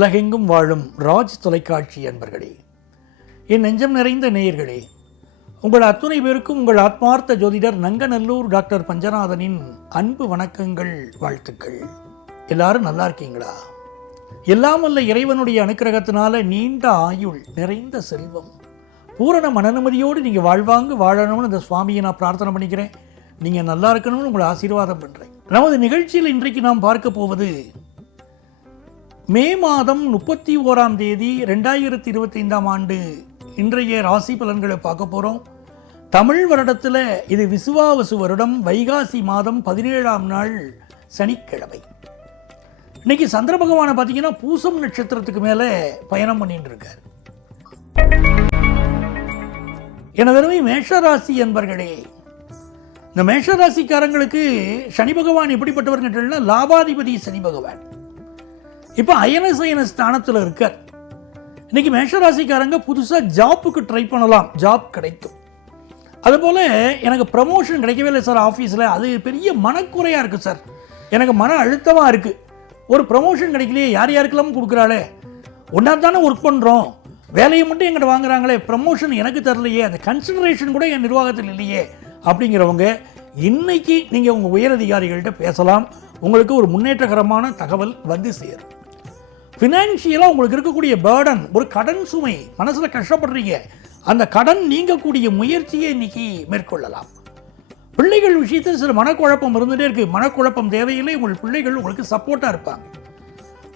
உலகெங்கும் வாழும் ராஜ் தொலைக்காட்சி அன்பர்களே, என் நெஞ்சம் நிறைந்த நேயர்களே, உங்கள் அத்துணை பேருக்கும் உங்கள் ஆத்மார்த்த ஜோதிடர் நங்கநல்லூர் டாக்டர் பஞ்சநாதனின் அன்பு வணக்கங்கள், வாழ்த்துக்கள். எல்லாரும் நல்லா இருக்கீங்களா? எல்லாம் வல்ல இறைவனுடைய அனுக்கிரகத்தினால நீண்ட ஆயுள், நிறைந்த செல்வம், பூரண மனநிம்மதியோடு நீங்கள் வாழ்வாங்க வாழணும்னு இந்த சுவாமியை நான் பிரார்த்தனை பண்ணிக்கிறேன். நீங்கள் நல்லா இருக்கணும்னு உங்களை ஆசீர்வாதம் பண்ணுறேன். நமது நிகழ்ச்சியில் இன்றைக்கு நாம் பார்க்க போவது மே மாதம் 31ஆம் தேதி 2025ஆம் ஆண்டு இன்றைய ராசி பலன்களை பார்க்க போகிறோம். தமிழ் வருடத்தில் இது விசுவாவசு வருடம், வைகாசி மாதம் 17ஆம் நாள் சனிக்கிழமை. இன்னைக்கு சந்திர பகவானை பார்த்தீங்கன்னா பூசம் நட்சத்திரத்துக்கு மேலே பயணம் பண்ணிட்டு இருக்கார். எனதருமை மேஷராசி என்பர்களே, இந்த மேஷராசிக்காரங்களுக்கு சனி பகவான் எப்படிப்பட்டவர் கேட்டீங்கன்னா லாபாதிபதி சனி பகவான் இப்போ அயனசயன ஸ்தானத்தில் இருக்கார். இன்னைக்கு மேஷராசிக்காரங்க புதுசாக ஜாப்புக்கு ட்ரை பண்ணலாம், ஜாப் கிடைக்கும். அதுபோல் எனக்கு ப்ரமோஷன் கிடைக்கவே இல்லை சார் ஆஃபீஸில், அது பெரிய மனக்குறையாக இருக்குது சார், எனக்கு மன அழுத்தமாக இருக்குது, ஒரு ப்ரமோஷன் கிடைக்கலையே, யார் யாருக்கெல்லாம் கொடுக்குறாளே, ஒன்றா தானே ஒர்க் பண்ணுறோம், வேலையை மட்டும் எங்கிட்ட வாங்குறாங்களே, ப்ரமோஷன் எனக்கு தரலையே, அந்த கன்சிடரேஷன் கூட என் நிர்வாகத்தில் இல்லையே அப்படிங்கிறவங்க இன்னைக்கு நீங்கள் உங்கள் உயரதிகாரிகள்கிட்ட பேசலாம். உங்களுக்கு ஒரு முன்னேற்றகரமான தகவல் வந்து சேரும். ஃபினான்ஷியலாக உங்களுக்கு இருக்கக்கூடிய பேர்டன், ஒரு கடன் சுமை, மனசில் கஷ்டப்படுறீங்க, அந்த கடன் நீங்கக்கூடிய முயற்சியை இன்னைக்கு மேற்கொள்ளலாம். பிள்ளைகள் விஷயத்தில் சில மனக்குழப்பம் இருந்துகிட்டே இருக்குது, மனக்குழப்பம் தேவையில்லை, உங்கள் பிள்ளைகள் உங்களுக்கு சப்போர்ட்டாக இருப்பாங்க.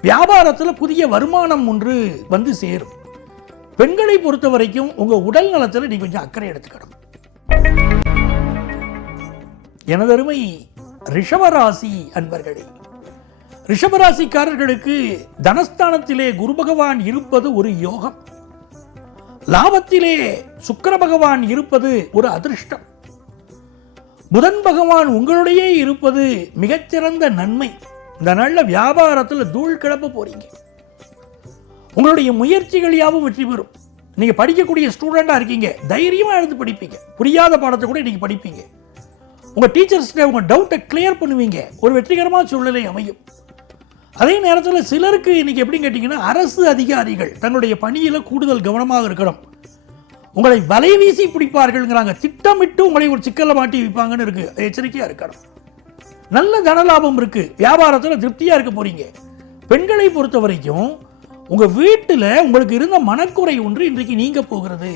வியாபாரத்தில் புதிய வருமானம் ஒன்று வந்து சேரும். பெண்களை பொறுத்த வரைக்கும் உங்கள் உடல் நலத்தில் நீங்கள் கொஞ்சம் அக்கறை எடுத்துக்கணும். எனதருமை ரிஷபராசி அன்பர்களே, ரிஷபராசிக்காரர்களுக்கு தனஸ்தானத்திலே குரு பகவான் இருப்பது ஒரு யோகம், லாபத்திலே சுக்கிர பகவான் இருப்பது ஒரு அதிர்ஷ்டம், புதன் பகவான் உங்களுடைய இருப்பது மிகச்சிறந்த நன்மை. இந்த நாளில் வியாபாரத்தில் தூள் கிளப்ப போறீங்க, உங்களுடைய முயற்சிகள் யாவும் வெற்றி பெறும். நீங்க படிக்கக்கூடிய ஸ்டூடெண்டா இருக்கீங்க, தைரியமா எழுந்து படிப்பீங்க, புரியாத பாடத்தை கூட இன்னைக்கு படிப்பீங்க, உங்க டீச்சர்ஸ்ட உங்க டவுட்டை கிளியர் பண்ணுவீங்க, ஒரு வெற்றிகரமான சூழ்நிலை அமையும். அதே நேரத்தில் சிலருக்கு இன்னைக்கு எப்படின்னு கேட்டீங்கன்னா, அரசு அதிகாரிகள் தங்களுடைய பணியில கூடுதல் கவனமாக இருக்கணும். உங்களை வலை வீசி பிடிப்பார்கள்ங்கிறாங்க, திட்டமிட்டு உங்களை ஒரு சிக்கலை மாட்டி வைப்பாங்கன்னு இருக்கு, எச்சரிக்கையா இருக்கணும். நல்ல தனலாபம் இருக்கு, வியாபாரத்தில் திருப்தியா இருக்க போறீங்க. பெண்களை பொறுத்த வரைக்கும் உங்க வீட்டில் உங்களுக்கு இருந்த மனக்குறை ஒன்று இன்றைக்கு நீங்க போகிறது.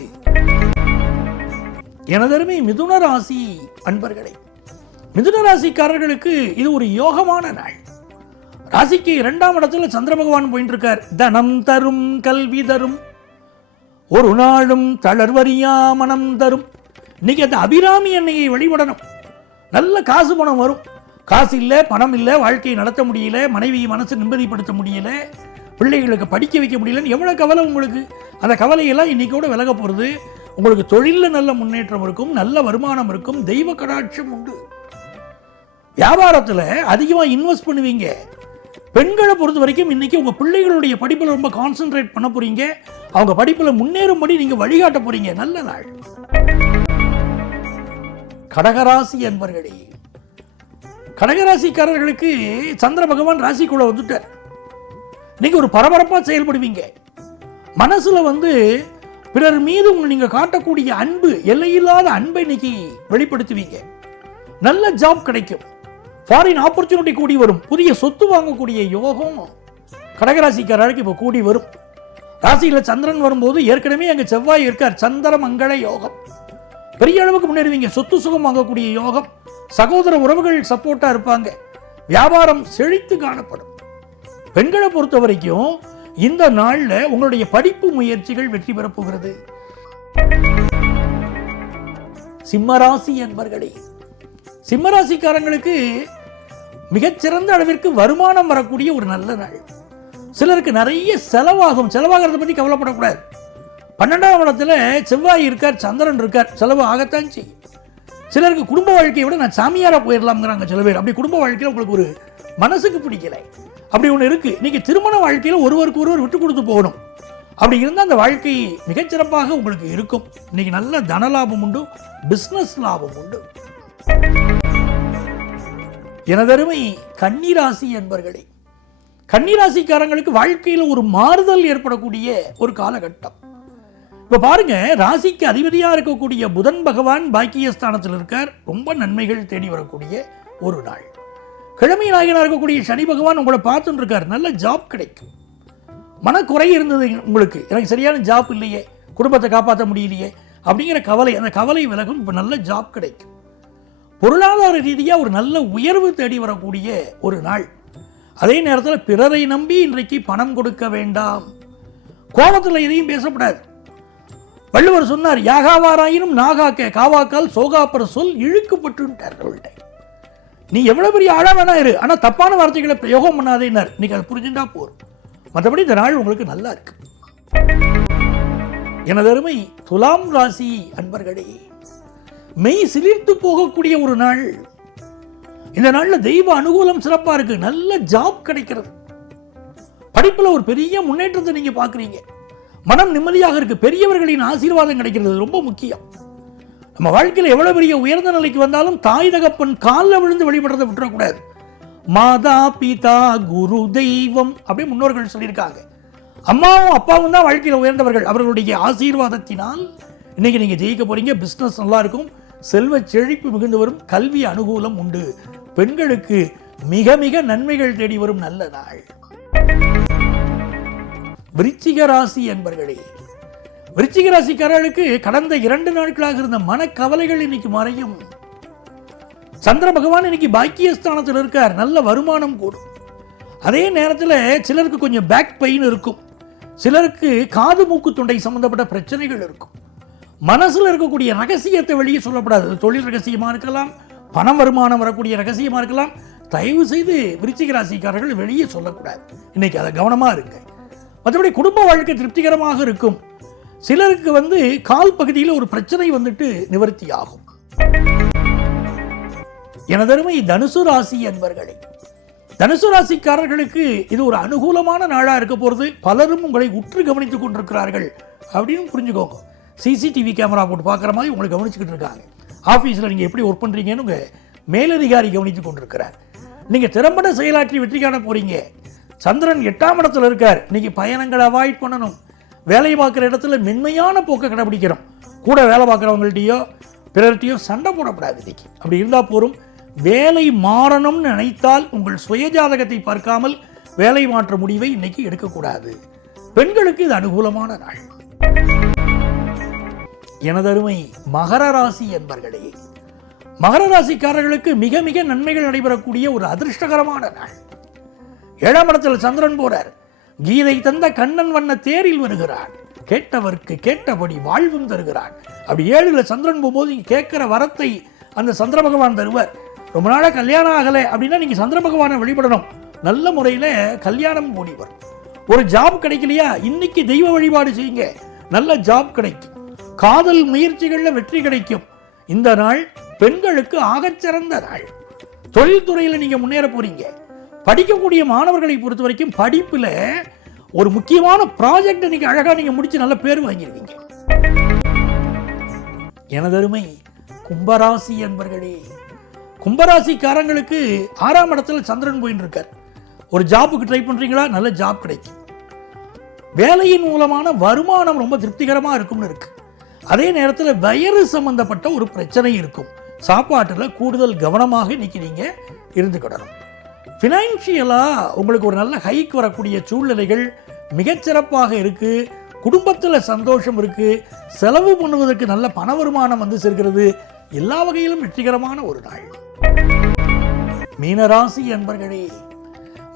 எனதருமை மிதுன ராசி அன்பர்களே, மிதுன ராசிக்காரர்களுக்கு இது ஒரு யோகமான நாள். ராசிக்கு 2ஆம் இடத்துல சந்திர பகவான் போயிட்டு இருக்கார். தனம் தரும், கல்வி தரும், ஒரு நாளும் தளர்வறியா மனம் தரும். இன்னைக்கு அந்த அபிராமி அன்னையை வழிபடணும். நல்ல காசு பணம் வரும். காசு இல்லை, பணம் இல்லை, வாழ்க்கையை நடத்த முடியல, மனைவி மனசு நிம்மதிப்படுத்த முடியல, பிள்ளைகளுக்கு படிக்க வைக்க முடியலன்னு எவ்வளோ கவலை உங்களுக்கு. அந்த கவலையெல்லாம் இன்னைக்கோட விலக போகிறது. உங்களுக்கு தொழிலில் நல்ல முன்னேற்றம் இருக்கும், நல்ல வருமானம் இருக்கும், தெய்வ கடாட்சம் உண்டு. வியாபாரத்தில் அதிகமாக இன்வெஸ்ட் பண்ணுவீங்க. பெண்களை பொறுத்த வரைக்கும் இன்னைக்கு உங்க பிள்ளைகளுடைய படிப்பில் ரொம்ப கான்சென்ட்ரேட் பண்ண போறீங்க, அவங்க படிப்பில் முன்னேறும்படி நீங்க வழிகாட்ட போறீங்க. நல்ல நாள். கடகராசி என்பர்களே, கடகராசிக்காரர்களுக்கு சந்திர பகவான் ராசிக்குள்ள வந்துட்டார். இன்னைக்கு ஒரு பரபரப்பா செயல்படுவீங்க. மனசுல பிறர் மீது நீங்க காட்டக்கூடிய அன்பு, எல்லையில்லாத அன்பை இன்னைக்கு வெளிப்படுத்துவீங்க. நல்ல ஜாப் கிடைக்கும், ஃபாரின் ஆப்பர்ச்சுனிட்டி கூடி வரும், புதிய சொத்து வாங்கக்கூடிய யோகம் கடகராசிக்காரருக்கு இப்போ கூடி வரும். ராசியில் சந்திரன் வரும்போது ஏற்கனவே அங்கே செவ்வாய் இருக்கார், சந்திர மங்கள யோகம், பெரிய அளவுக்கு முன்னேறுவீங்க. சொத்து சுகம் வாங்கக்கூடிய யோகம், சகோதர உறவுகள் சப்போர்ட்டா இருப்பாங்க, வியாபாரம் செழித்து காணப்படும். பெண்களை பொறுத்த வரைக்கும் இந்த நாள்ல உங்களுடைய படிப்பு முயற்சிகள் வெற்றி பெறப் போகிறது. சிம்மராசி என்பர்களே, சிம்மராசிக்காரங்களுக்கு மிகச்சிறந்த அளவிற்கு வருமானம் வரக்கூடிய ஒரு நல்ல நாள். சிலருக்கு நிறைய செலவாகும், செலவாகிறத பற்றி கவலைப்படக்கூடாது. 12ஆம் இடத்துல செவ்வாய் இருக்கார், சந்திரன் இருக்கார், செலவு ஆகத்தான் செய்யும். சிலருக்கு குடும்ப வாழ்க்கையை விட நான் சாமியாரா போயிடலாம்ங்கிறாங்க சில பேர். அப்படி குடும்ப வாழ்க்கையில் உங்களுக்கு ஒரு மனசுக்கு பிடிக்கல, அப்படி ஒன்று இருக்கு. நீங்க திருமண வாழ்க்கையில் ஒருவருக்கு ஒருவர் விட்டு கொடுத்து போகணும். அப்படி இருந்தால் அந்த வாழ்க்கை மிகச்சிறப்பாக உங்களுக்கு இருக்கும். இன்னைக்கு நல்ல தனலாபம் உண்டு, பிசினஸ் லாபம் உண்டு. எனதருமை கன்னிராசி என்பர்களே, கன்னிராசிக்காரங்களுக்கு வாழ்க்கையில் ஒரு மாறுதல் ஏற்படக்கூடிய ஒரு காலகட்டம். இப்போ பாருங்க, ராசிக்கு அதிபதியாக இருக்கக்கூடிய புதன் பகவான் பாக்கியஸ்தானத்தில் இருக்கார். ரொம்ப நன்மைகள் தேடி வரக்கூடிய ஒரு நாள். கிழமை நாயகனாக இருக்கக்கூடிய சனி பகவான் உங்களை பார்த்துட்டு இருக்கார். நல்ல ஜாப் கிடைக்கும். மனக்குறை இருந்தது உங்களுக்கு, எனக்கு சரியான ஜாப் இல்லையே, குடும்பத்தை காப்பாற்ற முடியலையே அப்படிங்கிற கவலை, அந்த கவலை விலகும். இப்போ நல்ல ஜாப் கிடைக்கும். பொருளாதார ரீதியாக ஒரு நல்ல உயர்வு தேடி வரக்கூடிய ஒரு நாள். அதே நேரத்தில் பிறரை நம்பி இன்றைக்கு பணம் கொடுக்க வேண்டாம். கோபத்தில் எதையும் பேசப்படாது. வள்ளுவர் சொன்னார், யாகாவாராயினும் நாகாக்க காவாக்கால் சோகாப்பர் சொல் இழுக்கப்பட்டு. நீ எவ்வளவு பெரிய ஆழ வேணா இரு, ஆனா தப்பான வார்த்தைகளை பிரயோகம் பண்ணாதேன்னார். இன்னைக்கு அதை புரிஞ்சுட்டா போதும். மற்றபடி இந்த நாள் உங்களுக்கு நல்லா இருக்கு. எனது அருமை துலாம் ராசி அன்பர்களே, மெய் சிலிர்த்து போகக்கூடிய ஒரு நாள். இந்த நாள்ல தெய்வ அனுகூலம் சிறப்பா இருக்கு. நல்ல ஜாப் கிடைக்கிறது. படிப்புல ஒரு பெரிய முன்னேற்றத்தை நீங்க பாக்குறீங்க. மனம் நிம்மதியாக இருக்கு. பெரியவர்களின் ஆசீர்வாதம் கிடைக்கிறது ரொம்ப முக்கியம். நம்ம வாழ்க்கையில் எவ்வளவு பெரிய உயர்ந்த நிலைக்கு வந்தாலும் தாய் தகப்பன் காலில் விழுந்து வழிபடுறதை விட்டுறக்கூடாது. மாதா பிதா குரு தெய்வம் அப்படியே முன்னோர்கள் சொல்லியிருக்காங்க. அம்மாவும் அப்பாவும் தான் வாழ்க்கையில் உயர்ந்தவர்கள். அவர்களுடைய ஆசீர்வாதத்தினால் இன்னைக்கு நீங்க ஜெயிக்க போறீங்க. பிசினஸ் நல்லா இருக்கும். செல்வ செழிப்பு மிகுந்து வரும். கல்வி அனுகூலம் உண்டு. பெண்களுக்கு மிக மிக நன்மைகள் தேடி வரும் நல்ல நாள். விருச்சிக ராசி என்பர்களே, விருச்சிக ராசிக்காரர்களுக்கு கடந்த 2 நாட்களாக இருந்த மனக்கவலைகள் இன்னைக்கு மறையும். சந்திர பகவான் இன்னைக்கு பாக்கியஸ்தானத்தில் இருக்கார். நல்ல வருமானம் கூடும். அதே நேரத்தில் சிலருக்கு கொஞ்சம் பேக் பெயின் இருக்கும். சிலருக்கு காது மூக்கு தொண்டை சம்பந்தப்பட்ட பிரச்சனைகள் இருக்கும். மனசுல இருக்கக்கூடிய ரகசியத்தை வெளியே சொல்லப்படாது. தொழில் ரகசியமா இருக்கலாம், பண வருமானம் வரக்கூடிய ரகசியமா இருக்கலாம். தயவு செய்து விருச்சிக ராசிக்காரர்கள் வெளியே சொல்லக்கூடாது. இன்னைக்கு அதை கவனமா இருங்க. மற்றபடி குடும்ப வாழ்க்கை திருப்திகரமாக இருக்கும். சிலருக்கு கால் பகுதியில் ஒரு பிரச்சனை வந்துட்டு நிவர்த்தி ஆகும். எனதருமை தனுசு ராசி அன்பர்களே, தனுசு ராசிக்காரர்களுக்கு இது ஒரு அனுகூலமான நாளா இருக்க போறது. பலரும் உங்களை உற்று கவனித்துக் கொண்டிருக்கிறார்கள் அப்படின்னு புரிஞ்சுக்கோங்க. சிசிடிவி கேமரா போட்டு பார்க்குற மாதிரி உங்களை கவனிச்சுக்கிட்டு இருக்காங்க. ஆஃபீஸில் நீங்கள் எப்படி ஒர்க் பண்ணுறீங்கன்னு உங்கள் மேலதிகாரி கவனித்துக் கொண்டிருக்கிறார். நீங்கள் திறம்பட செயலாற்றி வெற்றி காண போறீங்க. சந்திரன் 8ஆம் இடத்துல இருக்கார். இன்னைக்கு பயணங்களை அவாய்ட் பண்ணணும். வேலை பார்க்குற இடத்துல மென்மையான போக்கை கடைபிடிக்கிறோம். கூட வேலை பார்க்குறவங்கள்ட்டையோ பிறர்கிட்டையோ சண்டை போடக்கூடாது. இன்னைக்கு அப்படி இருந்தால் போரும். வேலை மாறணும்னு நினைத்தால் உங்கள் சுயஜாதகத்தை பார்க்காமல் வேலை மாற்ற முடிவை இன்னைக்கு எடுக்கக்கூடாது. பெண்களுக்கு இது அனுகூலமான நாள். எனதருமை மகர ராசி என்பர்களே, மகர ராசிக்காரர்களுக்கு மிக மிக நன்மைகள் நடைபெறக்கூடிய ஒரு அதிர்ஷ்டகரமான நாள். 7ஆம் இடத்தில் சந்திரன் போறார். கீதை தந்த கண்ணன் வண்ண தேரில் வருகிறார். கேட்டவருக்கு கேட்டபடி வாழ்வும் தருகிறார். அப்படி 7ல் சந்திரன் போகும்போது நீங்க கேட்கிற வரத்தை அந்த சந்திர பகவான் தருவார். ரொம்ப நாளாக கல்யாணம் ஆகலை அப்படின்னா நீங்க சந்திர பகவானை வழிபடணும். நல்ல முறையில் கல்யாணம் கூடி வரும். ஒரு ஜாப் கிடைக்கலையா, இன்னைக்கு தெய்வ வழிபாடு செய்யுங்க. நல்ல ஜாப் கிடைக்கும். காதல் முயற்சிகளில் வெற்றி கிடைக்கும். இந்த நாள் பெண்களுக்கு ஆகச்சிறந்த நாள். தொழில்துறையில் நீங்க முன்னேற போறீங்க. படிக்கக்கூடிய மாணவர்களை பொறுத்த வரைக்கும் படிப்புல ஒரு முக்கியமான ப்ராஜெக்ட் இன்னைக்கு அழகா நீங்க முடிச்சு நல்ல பேர் வாங்கிருவீங்க. எனதருமை கும்பராசி என்பர்களே, கும்பராசிக்காரங்களுக்கு 6ஆம் இடத்துல சந்திரன் போயிட்டு இருக்கார். ஒரு ஜாபுக்கு ட்ரை பண்றீங்களா, நல்ல ஜாப் கிடைக்கும். வேலையின் மூலமான வருமானம் ரொம்ப திருப்திகரமா இருக்கும்னு இருக்கு. அதே நேரத்தில் வயிறு சம்பந்தப்பட்ட ஒரு பிரச்சனை இருக்கும். சாப்பாட்டில் கூடுதல் கவனமாக இன்னைக்கு நீங்க இருந்துக்கிடணும். ஃபினான்ஷியலா உங்களுக்கு ஒரு நல்ல ஹைக் வரக்கூடிய சூழ்நிலைகள் மிகச்சிறப்பாக இருக்கு. குடும்பத்தில் சந்தோஷம் இருக்கு. செலவு பண்ணுவதற்கு நல்ல பண வருமானம் சேர்க்கிறது. எல்லா வகையிலும் வெற்றிகரமான ஒரு நாள். மீனராசி என்பர்களே,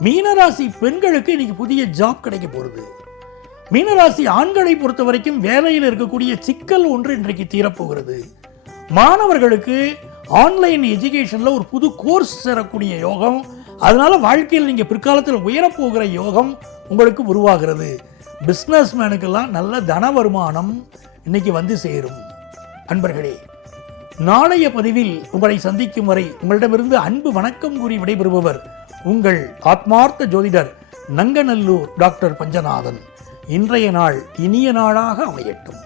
மீனராசி பெண்களுக்கு இன்னைக்கு புதிய ஜாப் கிடைக்க போறது. மீனராசி ஆண்களை பொறுத்த வரைக்கும் வேலையில் இருக்கக்கூடிய சிக்கல் ஒன்று இன்றைக்கு தீரப்போகிறது. மாணவர்களுக்கு ஆன்லைன் எஜுகேஷன்ல ஒரு புது கோர்ஸ் சேரக்கூடிய யோகம், அதனால வாழ்க்கையில் நீங்க பிற்காலத்தில் உயரப்போகிற யோகம் உங்களுக்கு உருவாகிறது. பிசினஸ் மேனுக்கெல்லாம் நல்ல தன வருமானம் இன்னைக்கு சேரும். அன்பர்களே, நாளைய பதிவில் உங்களை சந்திக்கும் வரை உங்களிடமிருந்து அன்பு வணக்கம் கூறி விடைபெறுபவர் உங்கள் ஆத்மார்த்த ஜோதிடர் நங்கநல்லூர் டாக்டர் பஞ்சநாதன். இன்றைய நாள் இனிய நாளாக அமையட்டும்.